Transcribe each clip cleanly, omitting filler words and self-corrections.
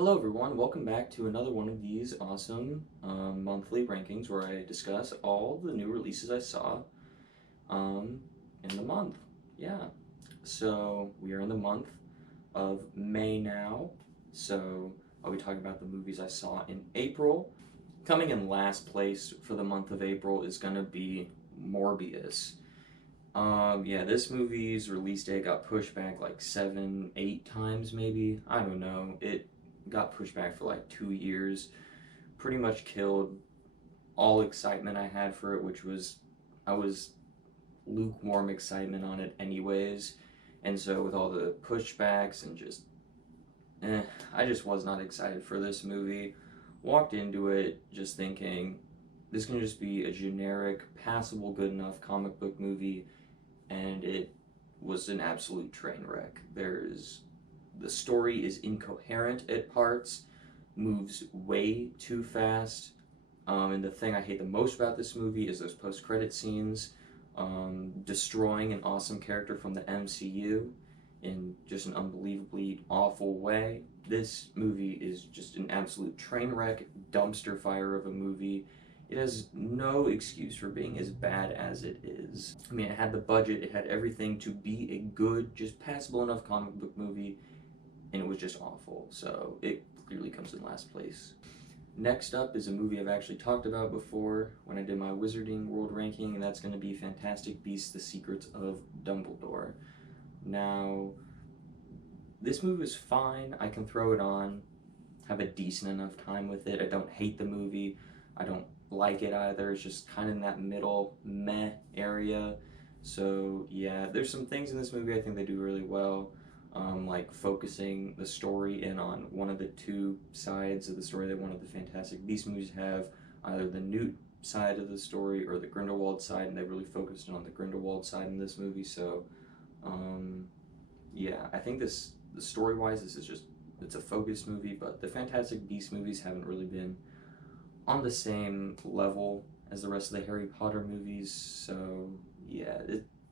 Hello everyone, welcome back to another one of these awesome monthly rankings where I discuss all the new releases I saw in the month. Yeah, so we are in the month of May now, so I'll be talking about the movies I saw in April. Coming in last place for the month of April is gonna be Morbius. Yeah, this movie's release date got pushed back like 7, 8 times maybe. I don't know. It got pushed back for like 2 years. Pretty much killed all excitement I had for it, which was I was lukewarm excitement on it anyways. And so with all the pushbacks and just I just was not excited for this movie. Walked into it just thinking this can just be a generic, passable, good enough comic book movie, and it was an absolute train wreck. The story is incoherent at parts, moves way too fast, and the thing I hate the most about this movie is those post-credit scenes, destroying an awesome character from the MCU in just an unbelievably awful way. This movie is just an absolute train wreck, dumpster fire of a movie. It has no excuse for being as bad as it is. I mean, it had the budget, it had everything to be a good, just passable enough comic book movie, and it was just awful. So it clearly comes in last place. Next up is a movie I've actually talked about before when I did my Wizarding World ranking, and that's going to be Fantastic Beasts: The Secrets of Dumbledore. Now, this movie was fine. I can throw it on, have a decent enough time with it. I don't hate the movie. I don't like it either. It's just kind of in that middle meh area. So yeah, there's some things in this movie I think they do really well. Like focusing the story in on one of the two sides of the story that one of the Fantastic Beasts movies have, either the Newt side of the story or the Grindelwald side, and they really focused on the Grindelwald side in this movie. So yeah, I think the story-wise, this is just, it's a focused movie, but the Fantastic Beasts movies haven't really been on the same level as the rest of the Harry Potter movies, so yeah,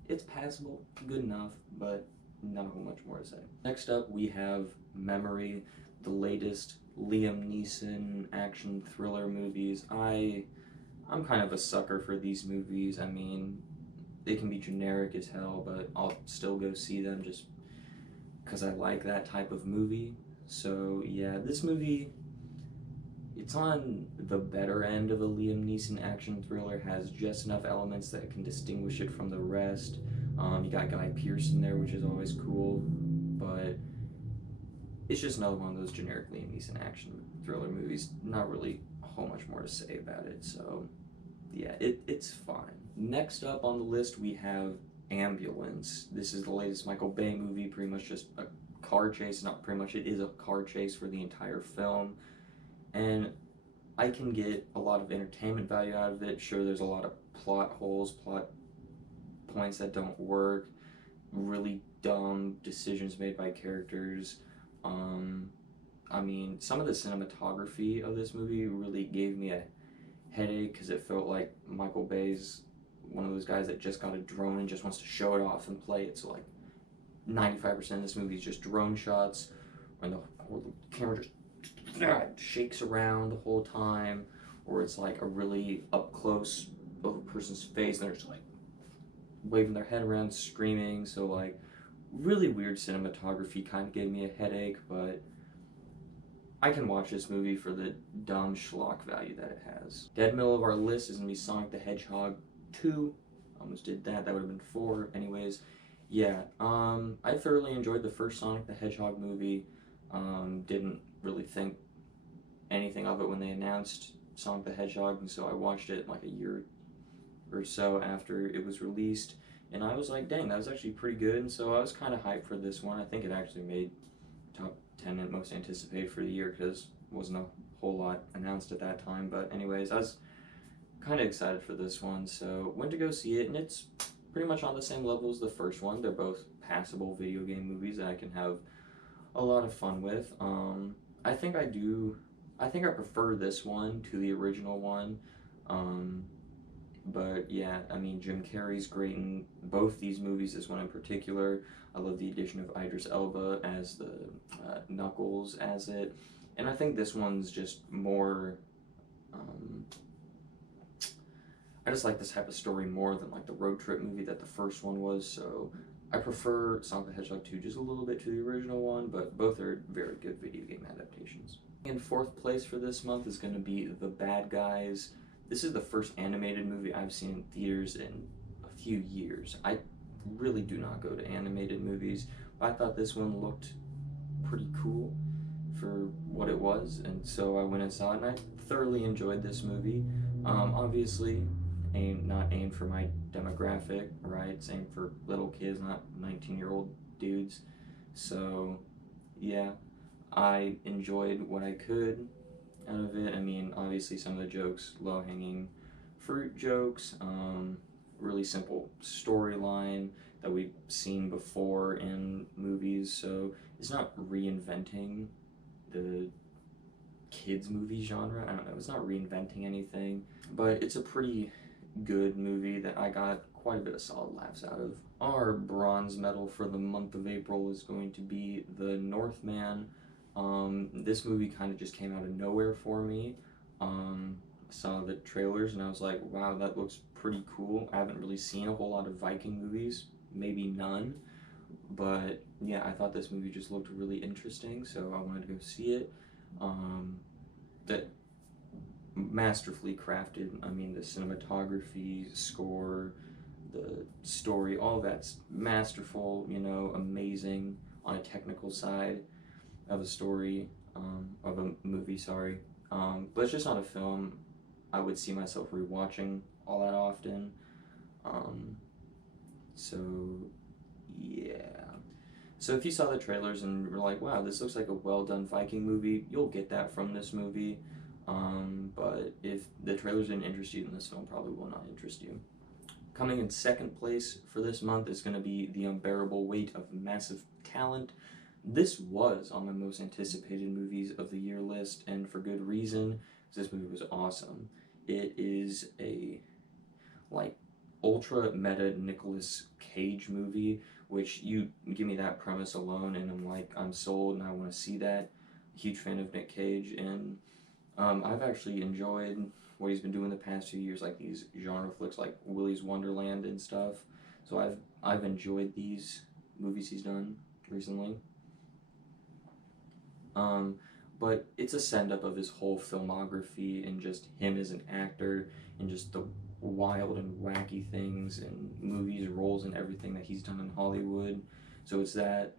it's passable, good enough, but not a whole much more to say. Next up, we have Memory, the latest Liam Neeson action thriller movies. I'm kind of a sucker for these movies. I mean, they can be generic as hell, but I'll still go see them just because I like that type of movie. So yeah, this movie, it's on the better end of a Liam Neeson action thriller, has just enough elements that can distinguish it from the rest. You got Guy Pearce in there, which is always cool, but it's just another one of those generic Liam Neeson action thriller movies. Not really a whole much more to say about it, so yeah, it's fine. Next up on the list, we have Ambulance. This is the latest Michael Bay movie, pretty much just a car chase. Not pretty much, it is a car chase for the entire film. And I can get a lot of entertainment value out of it. Sure, there's a lot of plot holes, plot points that don't work, really dumb decisions made by characters. I mean, some of the cinematography of this movie really gave me a headache because it felt like Michael Bay's one of those guys that just got a drone and just wants to show it off and play it. So like 95% of this movie is just drone shots, and the camera just shakes around the whole time, or it's like a really up close of a person's face and they're just like waving their head around screaming. So like really weird cinematography kind of gave me a headache, but I can watch this movie for the dumb schlock value that it has. Dead middle of our list is gonna be Sonic the Hedgehog 2. Almost did that, that would have been 4 anyways. Yeah, I thoroughly enjoyed the first Sonic the Hedgehog movie. Didn't really think anything of it when they announced Sonic the Hedgehog, and so I watched it like a year or so after it was released, and I was like, dang, that was actually pretty good, and so I was kind of hyped for this one. I think it actually made top 10 and most anticipated for the year because wasn't a whole lot announced at that time, but anyways, I was kind of excited for this one, so went to go see it, and it's pretty much on the same level as the first one. They're both passable video game movies that I can have a lot of fun with. I think I prefer this one to the original one. But yeah, I mean, Jim Carrey's great in both these movies, this one in particular. I love the addition of Idris Elba as the Knuckles as it. And I think this one's just more, um, I just like this type of story more than like the road trip movie that the first one was, so I prefer Sonic the Hedgehog 2 just a little bit to the original one, but both are very good video game adaptations. In fourth place for this month is going to be The Bad Guys. This is the first animated movie I've seen in theaters in a few years. I really do not go to animated movies, but I thought this one looked pretty cool for what it was, and so I went and saw it, and I thoroughly enjoyed this movie. Obviously, not aimed for my demographic, right? It's aimed for little kids, not 19-year-old dudes. So, yeah, I enjoyed what I could out of it. I mean, obviously, some of the jokes, low-hanging fruit jokes, really simple storyline that we've seen before in movies, so it's not reinventing the kids movie genre. I don't know, it's not reinventing anything, but it's a pretty good movie that I got quite a bit of solid laughs out of. Our bronze medal for the month of April is going to be The Northman. This movie kind of just came out of nowhere for me. Saw the trailers and I was like, wow, that looks pretty cool. I haven't really seen a whole lot of Viking movies, maybe none, but yeah, I thought this movie just looked really interesting, so I wanted to go see it. That masterfully crafted. I mean, the cinematography, score, the story, all that's masterful, you know, amazing on a technical side of a story, of a movie, sorry. But it's just not a film I would see myself rewatching all that often. So, yeah. So if you saw the trailers and were like, wow, this looks like a well-done Viking movie, you'll get that from this movie. But if the trailers didn't interest you, then this film probably will not interest you. Coming in second place for this month is going to be The Unbearable Weight of Massive Talent. This was on my most anticipated movies of the year list, and for good reason, because this movie was awesome. It is a, like, ultra meta Nicolas Cage movie, which you give me that premise alone and I'm like, I'm sold and I want to see that. Huge fan of Nick Cage, and I've actually enjoyed what he's been doing the past few years, like these genre flicks like Willy's Wonderland and stuff. So I've enjoyed these movies he's done recently. But it's a send-up of his whole filmography and just him as an actor and just the wild and wacky things and movies, roles, and everything that he's done in Hollywood. So it's that.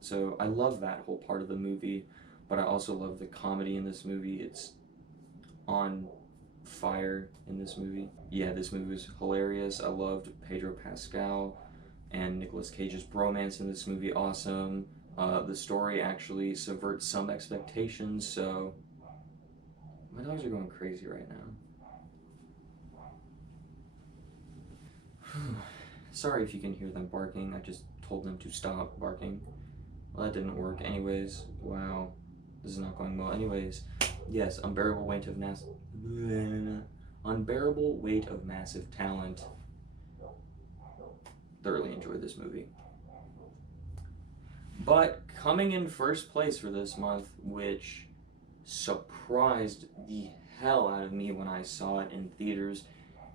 So I love that whole part of the movie, but I also love the comedy in this movie. It's on fire in this movie. Yeah, this movie was hilarious. I loved Pedro Pascal and Nicolas Cage's bromance in this movie. Awesome. The story actually subverts some expectations, so my dogs are going crazy right now. Sorry if you can hear them barking. I just told them to stop barking. Well, that didn't work. Anyways, wow, this is not going well. Anyways, yes, Unbearable Weight of Massive Talent. Thoroughly enjoyed this movie. But coming in first place for this month, which surprised the hell out of me when I saw it in theaters,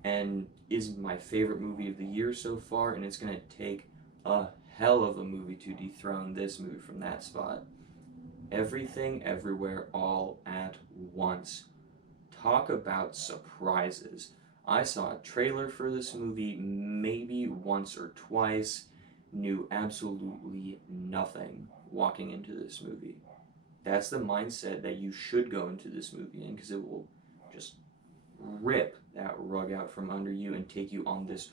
and is my favorite movie of the year so far, and it's going to take a hell of a movie to dethrone this movie from that spot. Everything, Everywhere, All at Once. Talk about surprises. I saw a trailer for this movie maybe once or twice, knew absolutely nothing walking into this movie. That's the mindset that you should go into this movie in, because it will just rip that rug out from under you and take you on this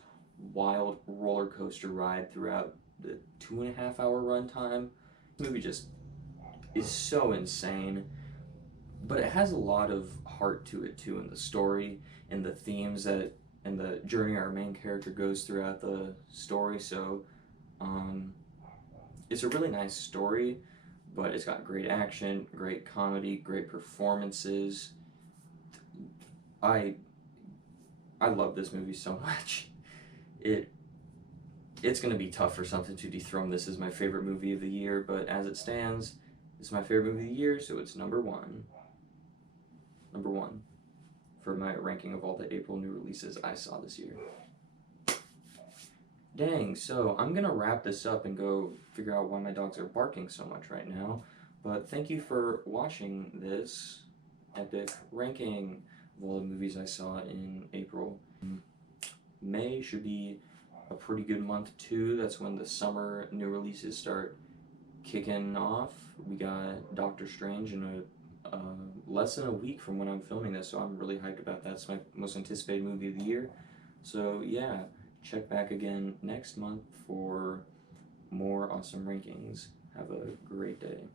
wild roller coaster ride throughout the 2.5 hour runtime. The movie just is so insane, but it has a lot of heart to it too, in the story and the themes that and the journey our main character goes throughout the story. So it's a really nice story, but it's got great action, great comedy, great performances. I love this movie so much. It's going to be tough for something to dethrone this as my favorite movie of the year, but as it stands, It's my favorite movie of the year, so it's number one. Number one for my ranking of all the April new releases I saw this year. Dang, so I'm gonna wrap this up and go figure out why my dogs are barking so much right now. But thank you for watching this epic ranking of all the movies I saw in April. May should be a pretty good month too. That's when the summer new releases start kicking off. We got Doctor Strange in less than a week from when I'm filming this, so I'm really hyped about that. It's my most anticipated movie of the year. So yeah, check back again next month for more awesome rankings. Have a great day.